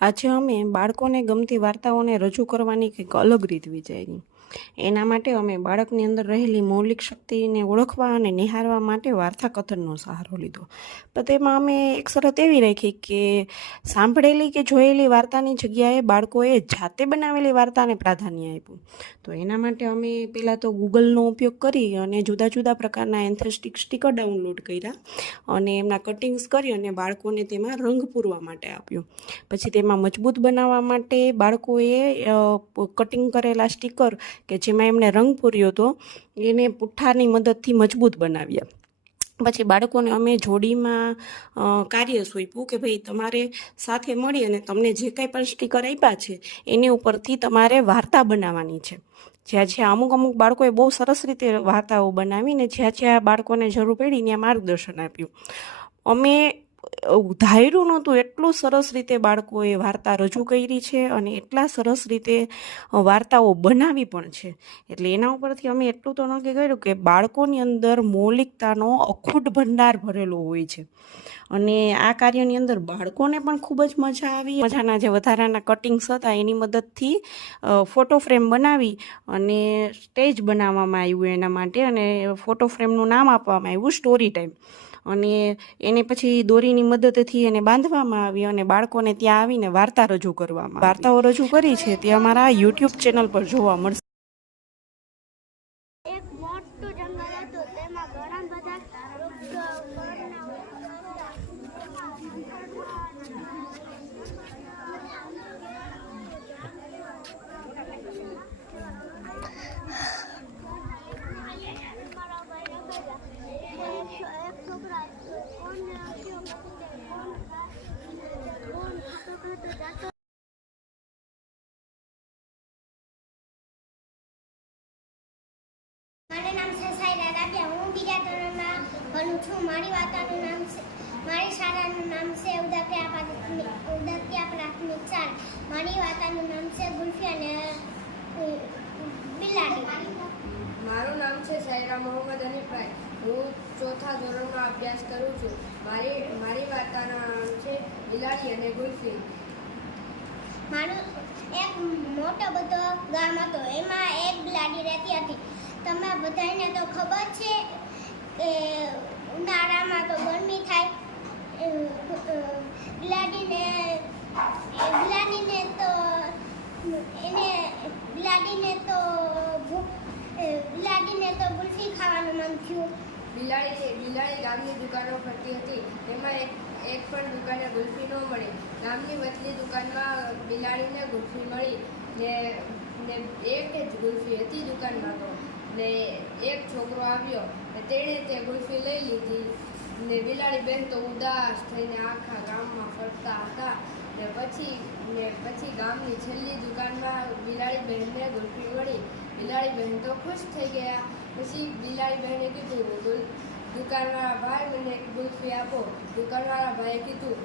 આજે અમે બાળકોને ગમતી વાર્તાઓને રજૂ કરવાની કંઈક અલગ રીત વિચારી. એના માટે અમે બાળકની અંદર રહેલી મૌલિક શક્તિને ઓળખવા અને નિહાળવા માટે વાર્તા કથનનો સહારો લીધો. પણ તેમાં અમે એક શરત એવી રાખી કે સાંભળેલી કે જોયેલી વાર્તાની જગ્યાએ બાળકોએ જાતે બનાવેલી વાર્તાને પ્રાધાન્ય આપ્યું. તો એના માટે અમે પહેલાં તો ગૂગલનો ઉપયોગ કરી અને જુદા જુદા પ્રકારના એન્થેસ્ટિક સ્ટીકર ડાઉનલોડ કર્યા અને એમના કટિંગ્સ કરી અને બાળકોને તેમાં રંગ પૂરવા માટે આપ્યું. પછી તેમાં મજબૂત બનાવવા માટે બાળકોએ કટિંગ કરેલા સ્ટીકર કે જેમાં એમણે રંગ પૂર્યો હતો, એને પુઠ્ઠાની મદદથી મજબૂત બનાવ્યા. પછી બાળકોને અમે જોડીમાં કાર્ય સોંપ્યું કે ભાઈ તમારે સાથે મળી અને તમને જે કાંઈ પણ સ્ટીકર આપ્યા છે, એની ઉપરથી તમારે વાર્તા બનાવવાની છે. જ્યાં જ્યાં અમુક અમુક બાળકોએ બહુ સરસ રીતે વાર્તાઓ બનાવીને જ્યાં જ્યાં બાળકોને જરૂર પડી ત્યાં માર્ગદર્શન આપ્યું. અમે ધાર્યું નહોતું એટલું સરસ રીતે બાળકોએ વાર્તા રજૂ કરી છે અને એટલા સરસ રીતે વાર્તાઓ બનાવી પણ છે. એટલે એના ઉપરથી અમે એટલું તો નક્કી કર્યું કે બાળકોની અંદર મૌલિકતાનો અખૂટ ભંડાર ભરેલો હોય છે. અને આ કાર્યની અંદર બાળકોને પણ ખૂબ જ મજા આવી. મજાના જે વધારાના કટિંગ્સ હતા એની મદદથી ફોટો ફ્રેમ બનાવી અને સ્ટેજ બનાવવામાં આવ્યું એના માટે અને ફોટો ફ્રેમનું નામ આપવામાં આવ્યું સ્ટોરી ટાઈમ. અને એને પછી દોરીની મદદથી એને બાંધવામાં આવી અને બાળકોને ત્યાં આવીને વાર્તા રજૂ કરવામાં વાર્તાઓ રજૂ કરી છે તે અમારા યુટ્યુબ ચેનલ પર જોવા મળશે. Thank મોટું જંગલ હતું તેમાં ઘણા બધા વૃક્ષો ફળના એક છોકરા કોણ કોણ ખાતો ખાતો જાતો મારું નામ છે સાયરા હું બીજા ધોરણમાં ભણું છું. મારી વાર્તાનું નામ છે, મારી શાળાનું નામ છે ઉદત્યા પ્રાથમિક ઉદત્યા પ્રાથમિક શાળા. મારી વાર્તાનું નામ છે ગુલ્ફી અને બિલાડી. મારું નામ છે સાયરા મોહમ્મદ અનીફભાઈ હું ચોથા ધોરણમાં અભ્યાસ કરું છું. મારી મારી વાર્તાનું નામ છે બિલાડી અને ગુલ્ફી. મારું એક મોટો બધો ગામ હતો, એમાં એક બિલાડી રહેતી હતી. તમે બધાને તો ખબર છે કે ઉનાળામાં તો ગરમી થાય. બિલાડીને બિલાડીને તો, એને બિલાડીને તો બિલાડીને તો ગુલ્ફી ખાવાનું મન થયું. બિલાડી બિલાડી ગામની દુકાનો ફરતી હતી. તેમાં એક પણ દુકાને ગુલ્ફી ન મળી. ગામની વચલી દુકાનમાં બિલાડીને ગુલ્ફી મળી ને ને એક જ ગુલ્ફી હતી દુકાનમાં તો. ને એક છોકરો આવ્યો ને તેણે તે ગુલ્ફી લઈ લીધી. ને બિલાડી બેન તો ઉદાસ થઈને આખા ગામમાં ફરતા હતા. ને પછી ને પછી ગામની છેલ્લી દુકાનમાં બિલાડી બહેનને ગુલ્ફી મળી. બિલાડી બહેન તો ખુશ થઈ ગયા. પછી બિલાડી બહેને કીધું દુકાનવાળા ભાઈ મને ગુલ્ફી આપો. દુકાનવાળા ભાઈએ કીધું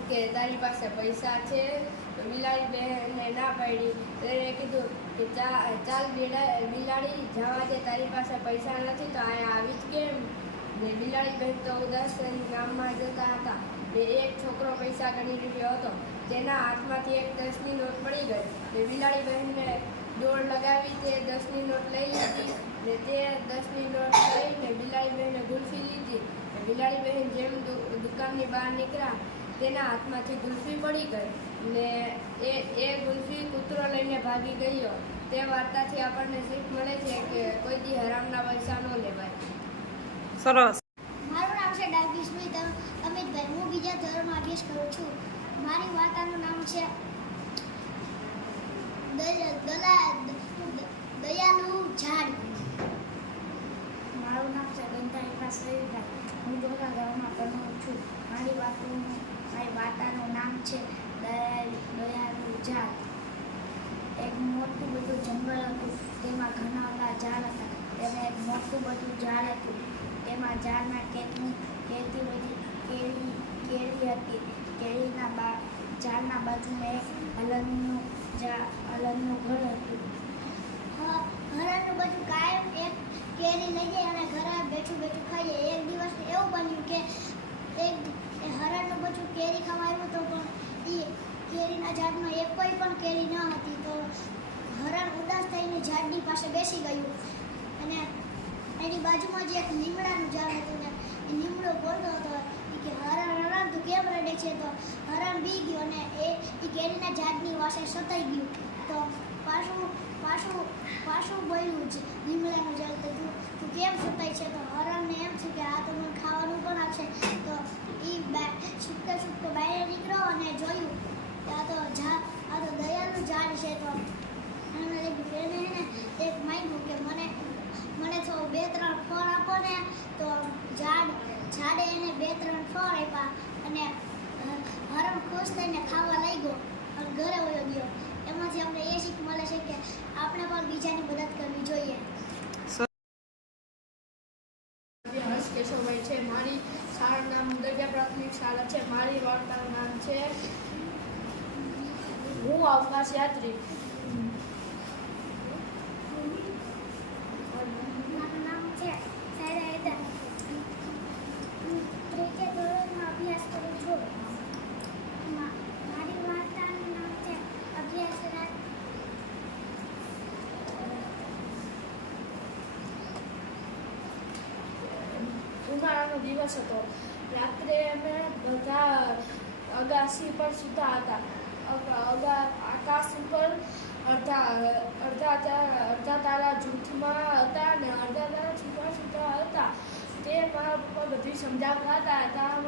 કે તારી પાસે પૈસા છે, તો બિલાડી બહેને ના પાડી. તેણે કીધું કે ચાલ બિલા- બિલાડી, જવા દે, તારી પાસે પૈસા નથી, તો અહીંયા આવી જ કેમ? ને બિલાડી બહેન તો ઉદાસ ગામમાં જતા હતા. ને એક છોકરો પૈસા ગણી રહ્યો હતો તેના હાથમાંથી એક દસની નોટ પડી ગઈ. ને બિલાડી બહેનને દોડ લગાવી, તે દસની નોટ લઈ લીધી. ને તે દસની નોટ લઈને બિલાડી બહેને ગુલ્ફી લીધી. બિલાડી બહેન જેમ દુકાનની બહાર નીકળ્યા તેના હાથમાંથી ગુલ્ફી પડી ગઈ ને એ એ ગુલ્ફી કૂતરો લઈને ભાગી ગયો. તે વાર્તાથી આપણને શીખ મળે છે કે કોઈ દી હરામના પૈસા ન લેવાય. સરસ. મારું નામ છે ડાભી સ્મિત અમિતભાઈ હું બીજા ધોરણમાં અભ્યાસ કરું છું. મારી વાર્તાનું નામ છે દયા- દલા- દયાલુ ઝાડ. મારું નામ છે ગંધારી પાસરીભાઈ હું ડોલા ગામમાં ભણું છું. મારી વાતનું મારી માતાનું નામ છે દયાલુ ઝાડ એક મોટું બધું જંગલ હતું, તેમાં ઘણા બધા ઝાડ હતા. તેમાં એક મોટું બધું ઝાડ હતું. તેમાં ઝાડના કેકની કેટલી બધી કેરી કેરી હતી. કેરીના બા, ઝાડના બાજુમાં એક હલનનું ઝા હલનનું ઘર હતું હ- હરણનું બધું કાયમ એક કેરી લઈ જાય અને ઘરે બેઠું બેઠું ખાઈએ એક દિવસ એવું બન્યું કે એક હરણનું બધું કેરી ખાવા આવ્યું તો પણ એ કેરી કેરીના ઝાડમાં એક કોઈ પણ કેરી ન હતી તો હરણ ઉદાસ થઈને ઝાડની પાસે બેસી ગયું અને એની બાજુમાં જે એક લીમડાનું ઝાડ હતું ને એ લીમડો બોલતો હતો ઈ કે હરણ હરણ તું કેમ રડે છે તો હરણ બી ગયો અને એ એ કેરીના ઝાડની વાસે સતાઈ ગયું. તો પાછું પાછું પાછું બોલ્યું જ લીમડાનું જળ તો તું તું કેમ સતાય છે? તો હરણને એમ છે કે આ તો મને ખાવાનું પણ આપશે. તો એ છૂટતો છૂટતો બહાર નીકળ્યો અને જોયું આ તો ઝા, આ તો દયાનું ઝાડ છે. તો લાગ્યું એને હે ને એક માંગ્યું કે મને મને તો બે ત્રણ ફળ આપો ને. તો ઝાડ, ઝાડે એને બે ત્રણ ફળ આપ્યા અને હરણ ખુશ થઈને ખાવા લાગ્યો અને ઘરે વયો ગયો. એમાંથી આપણે એ શીખ મળે છે કે આપણે પણ બીજાની મદદ કરવી જોઈએ. કેશવભાઈ છે, મારી શાળાનું નામ દરિયા પ્રાથમિક શાળા છે, મારી વાર્તાનું નામ છે હું અવકાશ યાત્રી મારું નામ છે સાયરા હેદા હું ત્રીજા ધોરણમાં અભ્યાસ કરું છું મા- મારી વાર્તાનું નામ છે અભ્યાસ રાત ઉનાળાનો દિવસ હતો રાત્રે અમે બધા અગાસી પર સૂતા હતા. અગા આકાશ ઉપર અડધા અડધા અડધા તારા જૂથમાં હતા અને અડધા તારા છૂટા છૂટા હતા. તે મારા પપ્પા બધી સમજાવતા હતા. ત્યાં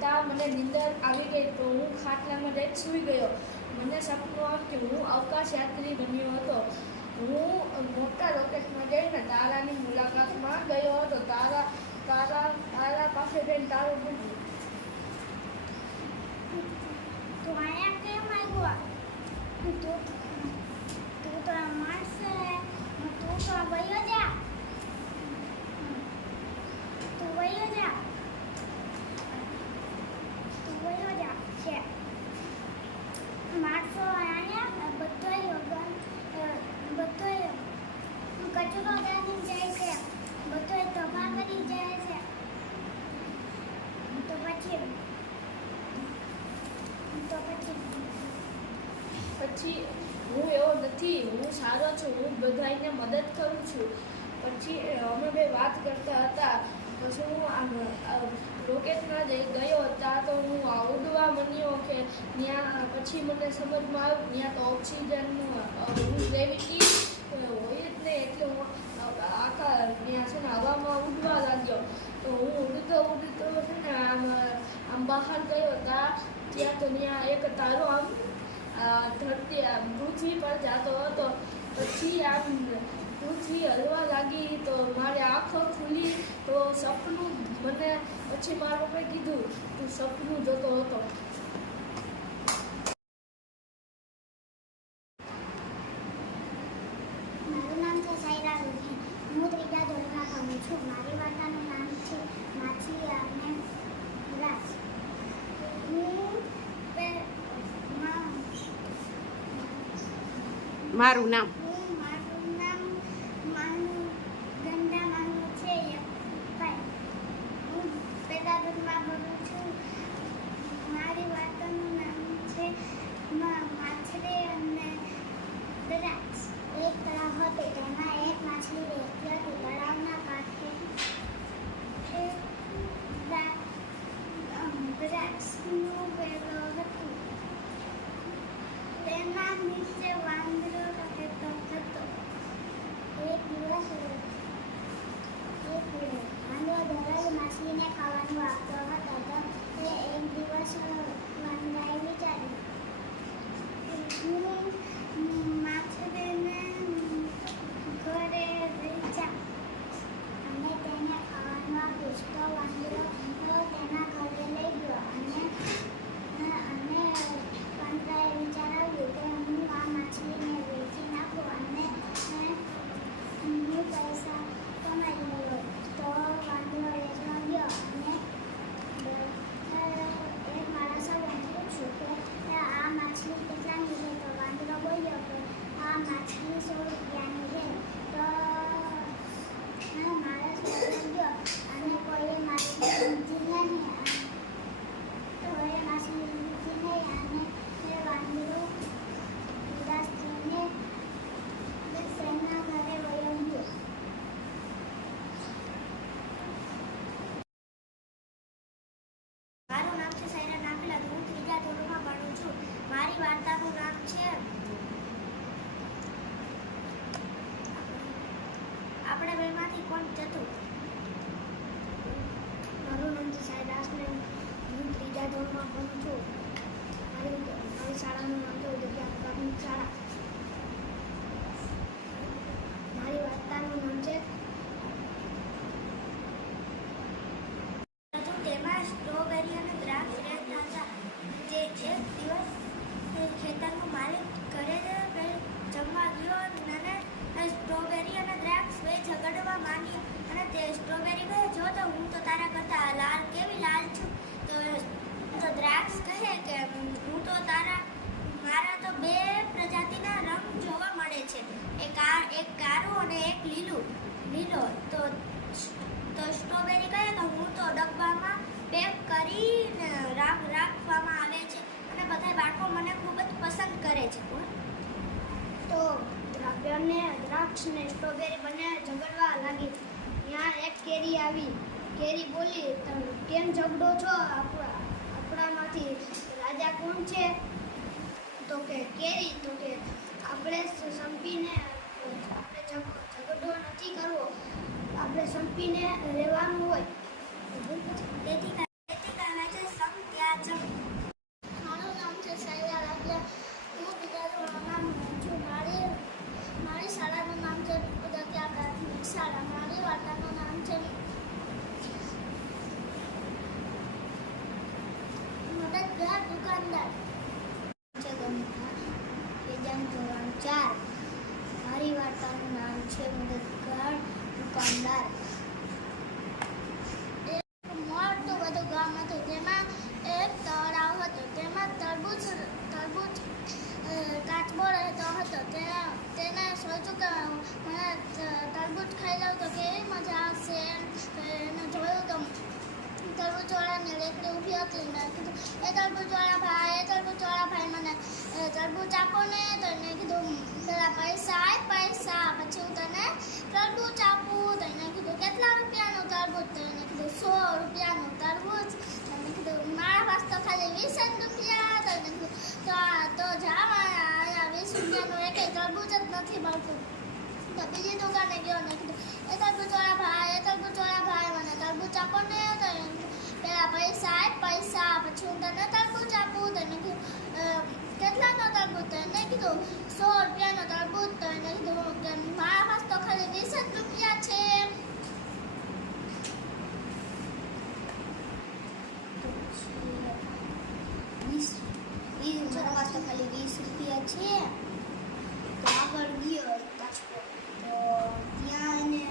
ત્યાં મને નિંદર આવી ગઈ તો હું ખાટલામાં જઈ સૂઈ ગયો. મને સપનું આવ્યું કે હું અવકાશ યાત્રી બન્યો હતો. હું મોટા રોકેટમાં જઈને તારાની મુલાકાતમાં ગયો હતો. તારા તારા તારા પાસે જઈને તારો પૂછ્યું તું અહીંયા કેમ આવ્યો તું તું તો માણસ તું તો વયો જા તું વયો જા તું વયો જા છે માણસો અહીંયા બધોય ગન બધોય કચરો દાની જાય છે બધોય તબાહ કરી જાય છે તો પછી તો પછી પછી હું એવો નથી હું સારો છું હું બધાને મદદ કરું છું પછી અમે બે વાત કરતા હતા. પછી હું રોકેટમાં ગયો ત્યાં તો હું ઉડવા બન્યો કે ત્યાં પછી મને સમજમાં આવ્યું ત્યાં તો ઓક્સિજનનું ગ્રેવિટી હોય જ નહીં એટલે હું આખા ત્યાં છે ને હવામાં ઉડવા લાગ્યો. તો હું ઉડતો ઉડતો છે ને આમ આમ બહાર ગયો ત્યાં. ત્યાં તો ત્યાં એક તારો આમ ધરતી પૃથ્વી પર જતો હતો. પછી આમ પૃથ્વી હલવા લાગી તો મારે આંખો ખુલી તો સપનું મને પછી મારા પપ્પાએ કીધું તું સપનું જોતો હતો મારું નામ છે સાયરા રૂહી હું ત્રીજા ધોરણમાં ભણું છું મારી વાર્તાનું નામ છે માછી અને રાસ હું પે- મા- મારું નામ ધોરણમાં ભણું છું. મારી મારી શાળાનું નામ છે ઉદયપ્યા પ્રાથમિક શાળા. મારી વાર્તાનું નામ હતું તેમાં સ્ટ્રોબેરી અને દ્રાક્ષ રહેતા હતા જે એક દિવસ એ ખેતરનો માલિક ઘરે જમવા ગયો અને સ્ટ્રોબેરી અને દ્રાક્ષ બે ઝઘડવા માંડી અને તે સ્ટ્રોબેરી કહે જો તો હું તો તારા કરતા લાલ કેવી લાલ છું તો તો દ્રાક્ષ કહે કે હું તો તારા મારા તો બે પ્રજાતિના રંગ જોવા મળે છે એક આ એક કાળું અને એક લીલું લીલો તો તો સ્ટ્રોબેરી કહે કે હું તો ડબ્બામાં પેક કરીને રાખ રાખવામાં આવે છે અને બધા બાળકો મને ખૂબ જ પસંદ કરે છે તો બંને દ્રાક્ષ ને સ્ટ્રોબેરી બંને ઝઘડવા લાગી. ત્યાં એક કેરી આવી. કેરી બોલી, તમે કેમ ઝઘડો છો? આપણા, આપણામાંથી રાજા કોણ છે? તો કે, કેરી. તો કે, આપણે સંપીને, આપણે ઝઘડો નથી કરવો. આપણે સંપીને રહેવાનું હોય. તેથી કહે- તેથી કહેવાય છે સમ ત્યાં જમ મારું નામ છે સૈયા રાજ્ય હું બીજા ધોરણમાં ભણું છું મારી મારી શાળાનું નામ છે ઉદત્યા પ્રાથમિક શાળા મારી વાર્તાનું નામ છે મદદગાર દુકાનદાર છે ગમતા વેદાંત ધોરણ ચાર મારી વાર્તાનું નામ તરબૂચ આપું તો એને કીધું કેટલા રૂપિયાનું તરબૂચ તો એને કીધું સો રૂપિયાનું તરબૂચ એને કીધું મારા પાસે તો ખાલી વીસ જ રૂપિયા તો એને કીધું તો તો જા વીસ રૂપિયાનું એક તરબૂચ જ નથી મળતું. તો બીજી દુકાને ગયો ને કીધું એ તરબૂચવાળા ભાઈ એ તરબૂચવાળા ભાઈ મને તરબૂચ આપો ને. તો પેલા પૈસા આપ પૈસા પછી હું તને તરબૂચ આપું. તો એને કીધું "અ, કેટલાનો તરબૂચ? તો એને કીધું સો રૂપિયાનો તરબૂચ. તો એને કીધું મારા પાસે તો ખાલી રૂપિયા છે તો પછી વીસ વીસ મારા પાસે તો ખાલી વીસ રૂપિયા છે તો આગળ ગયો કાચકો તો ત્યાં એને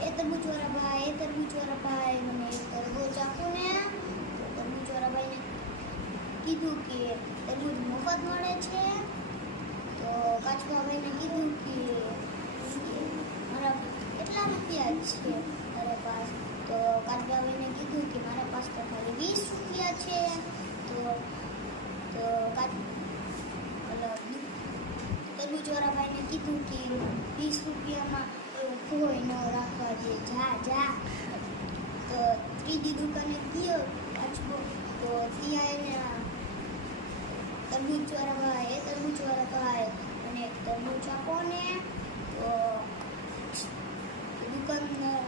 એ તરબૂચવાળા ભાઈ એ તરબૂચવાળા ભાઈ મને એક તરબૂચ આપો ને તો તરબૂચવાળા ભાઈને કીધું કે તરબૂચ મફત મળે છે તો કાચબા ભાઈને કીધું કે કે મારા કેટલા રૂપિયા છે. તારા પાસ તો કાચબા કીધું કે મારા પાસ તો ખાલી વીસ રૂપિયા છે. તો તો કાચ મતલબ તરબૂચવાળા ભાઈને કીધું કે વીસ રૂપિયામાં એવું કોઈ ન રાખવા દે. જા જા. તો ત્રીજી દુકાને ગયો કાચબો તો ત્યાં એને તરબૂચવાળા ભાઈ તરબૂચવાળા ભાઈ અને તરબૂચ આપો ને તો દુકાનદાર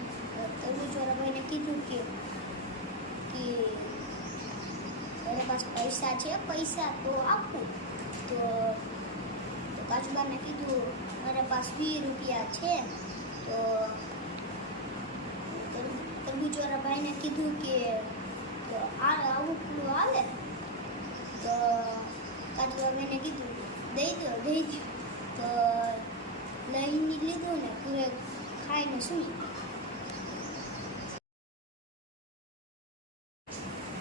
તરબૂચવાળા ભાઈને કીધું કે કે પાસે પૈસા છે, પૈસા તો આપું. તો કાચુબાને કીધું, મારા પાસે વીસ રૂપિયા છે. તો તર- તરબૂચવાળા ભાઈને કીધું કે આ, આવું પેલું આવે. તો કાચબા ભાઈને કીધું, દઈ દો દઈ દો. તો લઈને લીધું ને ઘરે ગયો.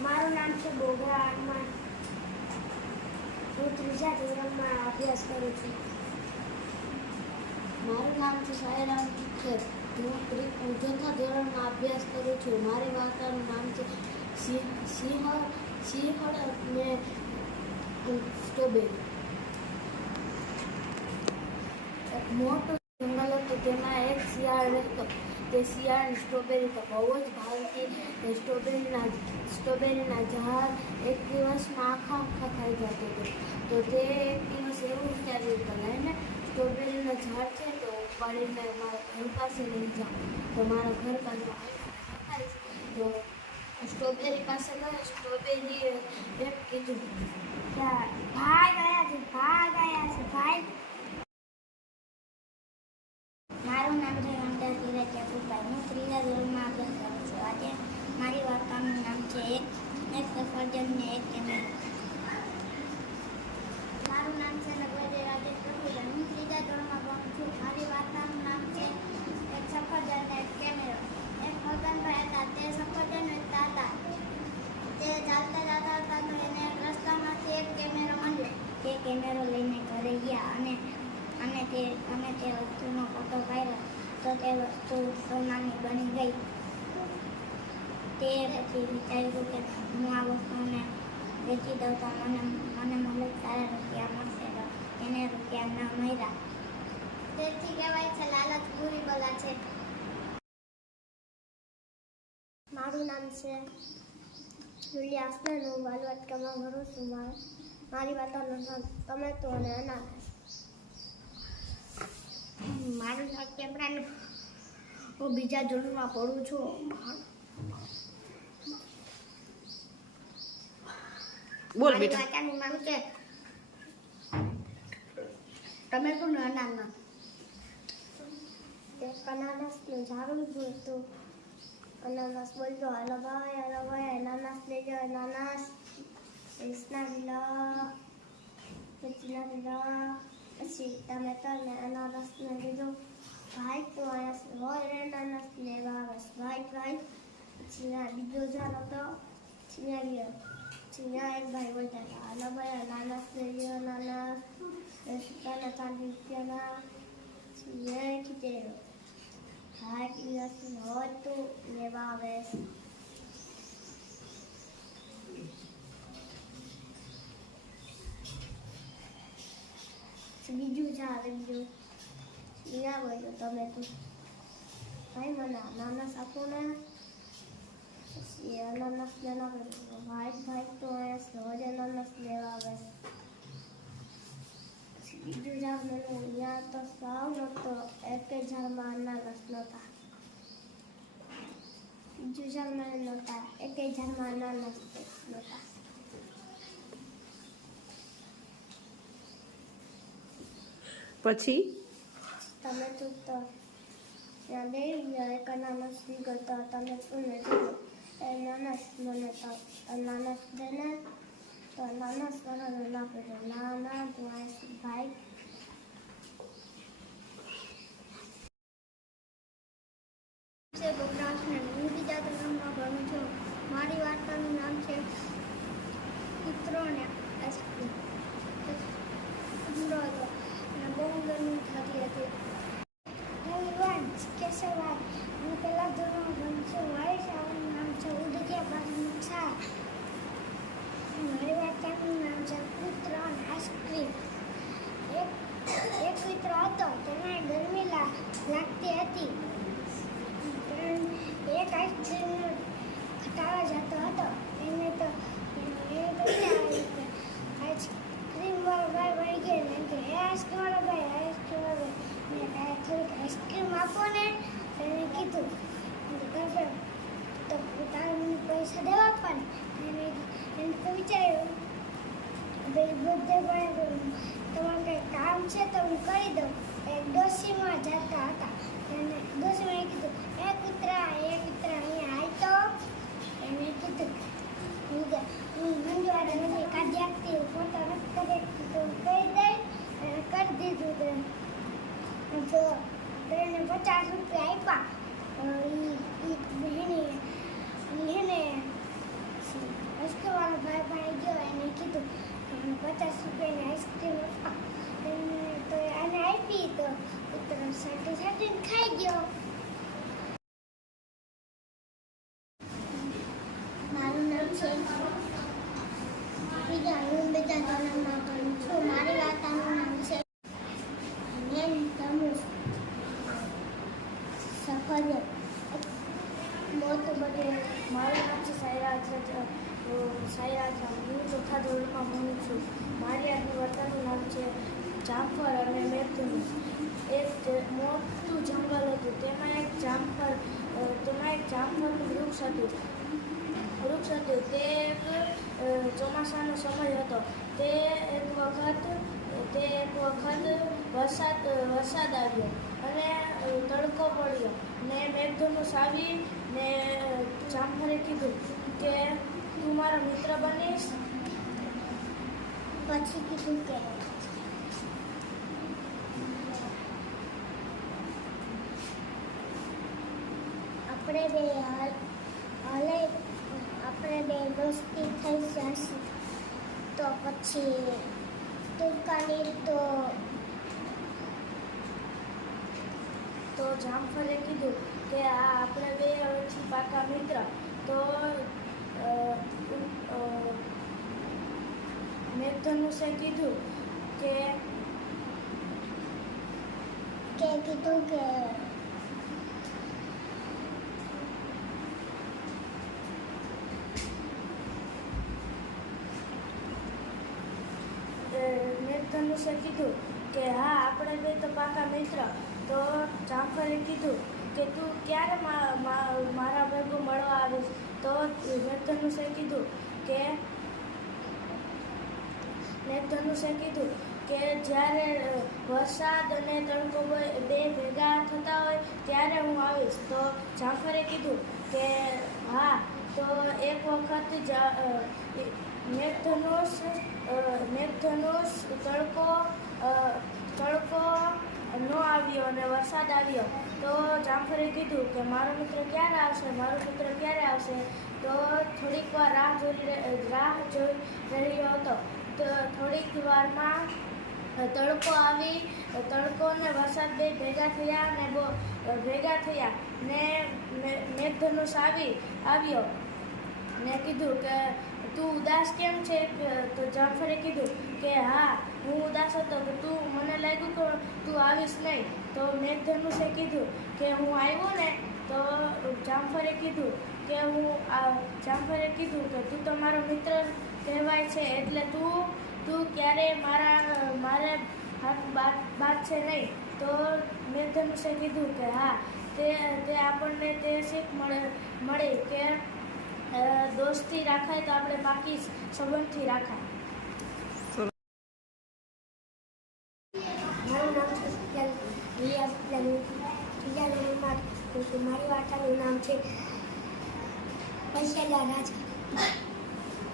મારું નામ છે બોગરા આનમાન હું ત્રીજા ધોરણમાં અભ્યાસ કરું છું. મારું નામ છે સાયરામ છે હું ચોથા ધોરણમાં અભ્યાસ કરું છું. મારી વાર્તાનું નામ છે સિંહ સિંહ સિંહણ અને સ્ટ્રોબેરી એક મોટું રહેતો તે શિયાળને સ્ટ્રોબેરી તો બહુ જ ભાવતી તે સ્ટ્રોબેરીના સ્ટ્રોબેરીના ઝાડ એક દિવસમાં આખા આખા ખાઈ જતો હતો તો તે એક દિવસ એવું વિચાર્યું કે લઈને સ્ટ્રોબેરીના ઝાડ છે તો ઉપાડીને મારા ઘર પાસે લઈ જાઓ તો મારા ઘર પાસે આવીને તો સ્ટ્રોબેરી પાસે ગયા સ્ટ્રોબેરીએ એમ કીધું ત્યાં ભાઈ ગયા છે ભાઈ ગયા છે ભાઈ મારું નામ છે મમતા ધીરજ યાકુબભાઈ હું ત્રીજા ધોરણમાં અભ્યાસ કરું છું. આજે મારી વાર્તાનું નામ છે એક એક સફરજન ને એક કેમેરો મારું નામ છે લગવડે રાજેશ પ્રભુજન હું ત્રીજા ધોરણમાં ભણું છું. મારી વાર્તાનું નામ છે એક સફરજન ને એક કેમેરો એક મગનભાઈ હતા. તે સફરજન વેચતા હતા તે ચાલતા જતા હતા તો એને રસ્તામાંથી એક કેમેરો મળ્યો. તે કેમેરો લઈને ઘરે ગયા અને અને તે અને તે વસ્તુનો ફોટો પાડ્યો. તો તે વસ્તુ સોનાની બની ગઈ. તે પછી વિચાર્યું કે હું આ વસ્તુને વેચી દઉં તો મને મને મળે સારા રૂપિયા મળશે તો એને રૂપિયા ના મળ્યા. તેથી કહેવાય છે, લાલચ પૂરી બલા છે. મારું નામ છે જુલિયા. આસનાન હું બાલવાટ કમા ભરું છું. મારી વાતો તમે તો અને અનાનસ મારું કેમરાનું. હું બીજા ઝોનમાં પડું છું. બોલ બેટા. વાર્તાનું નામ છે. ટમેટો ને અનાનસ એક અનાનસનું ઝાડું જોઈતું અનાનસ બોલતો હલો ભાઈ હલો ભાઈ અનાનસ લેજો અનાનસ રીસના કિલો પચીના કિલો પછી તમે ને અનાનસને લીધું ભાઈ તો અહીંયા હોય અનાનસ લેવા બસ ભાઈ ભાઈ પછી આ બીજો ઝાડ હતો છીના ગયો. છીના એક ભાઈ બોલતા હતા, હલો ભાઈ અનાનસ લેજો અનાનસ રસ્તાના ચાલીસ રૂપિયાના છીના ખીચેલો ભાઈ દિવસ હોય તો લેવા આવે. બીજું ચાલે બીજું ના બોલ્યો તમે તો ભાઈ મને અનાનસ આપો ને. અનાનસ લેના ભાઈ ભાઈ તો અહીંયા સહજ અનાનસ લેવા આવે બીજું ઝાડ મને અહીંયા તો સાવ નહોતો એક ઝાડમાં અનાનસ નહોતા બીજું ઝાડ મને નહોતા એક ઝાડમાં અનાનસ નહોતા પછી? તમે ચૂકતા તો ત્યાં લઈ ગયા એક અનાનસ લીધો તમે શું લીધું અનાનસ મને અનાનસ દેને તો અનાનસ વાળા ના પડ્યો ના ના તું આ ભાઈ છે હું બીજા ધોરણમાં ભણું છું. મારી વાર્તાનું નામ છે કૂતરો ને આઈસ્ક્રીમ કૂતરો હતો અને બહુ ગરમી થતી હતી હું યુવાન કેશવભાઈ હું પહેલા ધોરણમાં ભણું છું મારી શાળાનું નામ છે ઉદગિયા પાસનું છા મારી વાર્તાનું નામ છે કૂતરો અને આઈસ્ક્રીમ એક એક કૂતરો હતો તેને ગરમી લા- લાગતી હતી પણ એક આઈસ્ક્રીમ ખટાવા જતો હતો એને તો એને તો ક્યાં આવી કે આઈસ્ક્રીમ વાળો ભાઈ વળી ગયો ને એમ કે "એ આઈસ્ક્રીમ વાળો ભાઈ આઈસ્ક્રીમ વાળો ભાઈ મેં કાંઈ થોડીક આઈસ્ક્રીમ આપો ને તો એને કીધું મેં કીધું, "કાંઈ તો તારે મને પૈસા દેવા પણ એને એને તો વિચાર્યું ભાઈ બધે પણ તમારે કંઈ કામ છે તો હું કરી દઉં એક ડોસીમાં જતા હતા એને ડોસીમાં કીધું એ કૂતરા એ કૂતરા અહીંયા હાલ તો એને કીધું હું કે હું મંજુવાડે નથી કાઢી આપતી ફોટો નથી કરી આપતી તો હું કહી દઈ અને કરી દીધું તો તો એને પચાસ રૂપિયા આપ્યા એને એને આઈસ્ક્રીમવાળો ભાઈ ભાઈ ગયો એને કીધું કે મને પચાસ રૂપિયાની આઈસ્ક્રીમ આપા એને તો એને આપી તો કૂતરો સાટી સાટીને ખાઈ ગયો મારું નામ છે બીજા હું બીજા ધોરણમાં ભણું છું મારી વાર્તાનું નામ છે મેન તમુસ સફર મોટું બધે મારું નામ છે સાઈરાજ રાજા સાઈરાજ રામ હું ચોથા ધોરણમાં ભણું છું. મારી આજની વાર્તાનું નામ છે જામફળ અને મેઘધનુષ એક મોટું જંગલ હતું. તેમાં એક જામફળ તેમાં એક જામફળનું વૃક્ષ હતું. વૃક્ષ હતું. તે એક ચોમાસાનો સમય હતો. તે એક વખત, તે એક વખત વરસાદ વરસાદ આવ્યો અને તડકો પડ્યો ને મેઘધનુષ આવી ને જામફળે કીધું કે તું મારો મિત્ર બનીશ. પછી કીધું કે આપણે બે હાલ, આપણે બે દોસ્તી થઈ જશે. તો પછી તુકાની તો તો જામફળે કીધું કે આ આપણે બે હવેથી પાકા મિત્ર તો અ, મેઘધનુષે કીધું કે કે કીધું કે મેઘધનુષે કીધું કે હા આપણે બે તો પાકા મિત્ર તો જામફળે કીધું કે તું ક્યારે મા- મા- મારા ભેગું મળવા આવીશ? તો મેઘધનુષે કીધું કે મેઘધનુષે કીધું કે જ્યારે વરસાદ અને તડકો બે ભેગા થતા હોય, ત્યારે હું આવીશ. તો જાફરે કીધું કે, હા, તો એક વખત મેઘધનુષ મેઘધનુષ તડકો તડકો ન આવ્યો અને વરસાદ આવ્યો, તો જાફરે કીધું કે મારો મિત્ર ક્યારે આવશે? મારો મિત્ર ક્યારે આવશે? તો થોડીક વાર રાહ જોઈ રહે- જોઈ રહ્યો હતો. તો થોડીક વારમાં તડકો આવી, તડકો ને વરસાદ બે ભેગા થયા ને બહુ ભેગા થયા ને મેઘધનુષ આવી, આવ્યો ને કીધું કે, તું ઉદાસ કેમ છે? તો જાફરે કીધું કે, હા, હું ઉદાસ હતો કે તું મને લાગ્યું તું આવીશ નહીં. તો મેઘધનુષે કીધું કે હું આવ્યો ને, તો જામફરે કીધું કે હું આ- જામફરે કીધું કે તું તો મારો મિત્ર કહેવાય છે એટલે તું તું ક્યારેય મારા, મારે હાથ બાદ છે નહીં. તો મેઘધનુષે કીધું કે હા, તે તે આપણને તે શીખ મળે, મળી કે દોસ્તી રાખાય તો આપણે બાકી સંબંધથી રાખાય મારું નામ છે સુજલ રિયા સુજલ ત્રીજા ધોરણમાં હું છું મારી વાર્તાનું નામ છે રાજા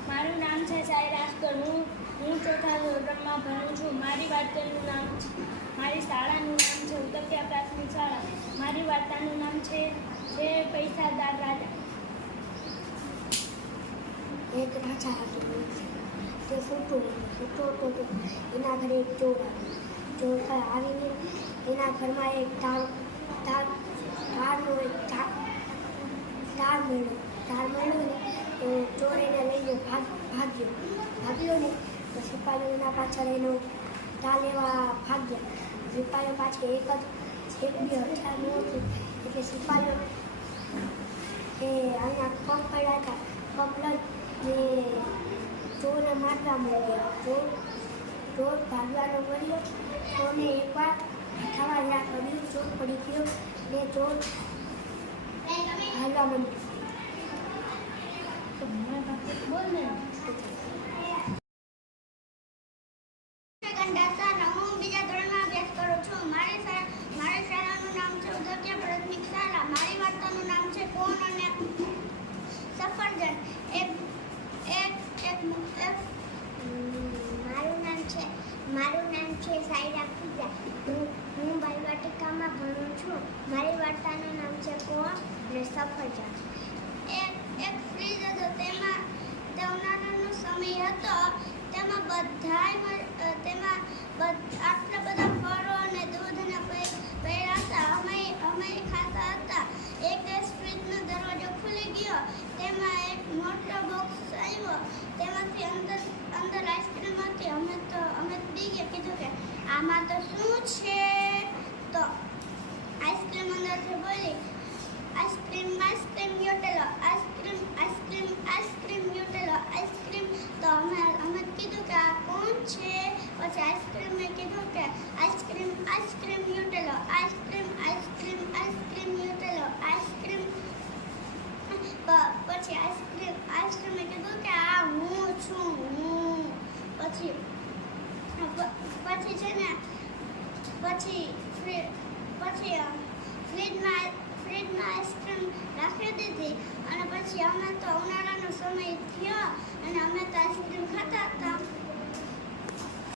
મારું નામ છે સાઈ રાસ્કર હું હું ચોથા ધોરણમાં ભણું છું. મારી વાર્તાનું નામ છે મારી શાળાનું નામ છે ઉતરક્યા પ્રાથમિક શાળા. મારી વાર્તાનું નામ છે છે પૈસાદાર રાજા. એક રાજા હતો તે સૂટો સૂટો હતો તો એના ઘરે એક ચોર આવ્યો. ચોર આવીને એના ઘરમાં એક તાર તાર તારનો એક તાર તાર મળ્યો તાર મળ્યો ને ચોર એને લઈને ભાગ, ભાગ્યો. ભાગ્યો ને તો સિપાહીઓ પાછળ એનો તાર એવા ભાગ્યા. સિપાહીઓ પાછળ એક જ, એક બી હથિયાર નહોતું એટલે સિપાહીઓ એ અહીંયા પગ પડ્યા હતા. પગ ને ચોરને મારવા મળ્યા ચોર ચોર ભાગવાનો મળ્યો ચોરને એકવાર યા કર્યું, ચોર પડી ગયો ને ચોર હાલવા માંડ્યો બોલ ને કંડાસા હું બીજા ધોરણમાં અભ્યાસ કરું છું મારી શાળા મારી શાળાનું નામ છે ઉધોકિયા પ્રાથમિક શાળા મારી વાર્તાનું નામ છે કોણ અને સફરજન એક એક એક એક મારું નામ છે મારું નામ છે સાયરા પૂજા હું હું બાલવાટિકામાં ભણું છું મારી વાર્તાનું નામ છે કોણ અને સફરજન એક એક ફ્રીજ હતો તેમાં તે ઉનાળાનો સમય હતો તેમાં બધાય મ- અ, તેમાં બધ- આટલા બધા ફળો અને દૂધ અને પે- પેડા હતા અમે અમે ખાતા હતા એક દિવસ ફ્રીજનો દરવાજો ખુલી ગયો તેમાં એક મોટો બોક્સ આવ્યો તેમાંથી અંદર અંદર આઈસ્ક્રીમ હતી અમે તો અમે તો બી ગયા કીધું કે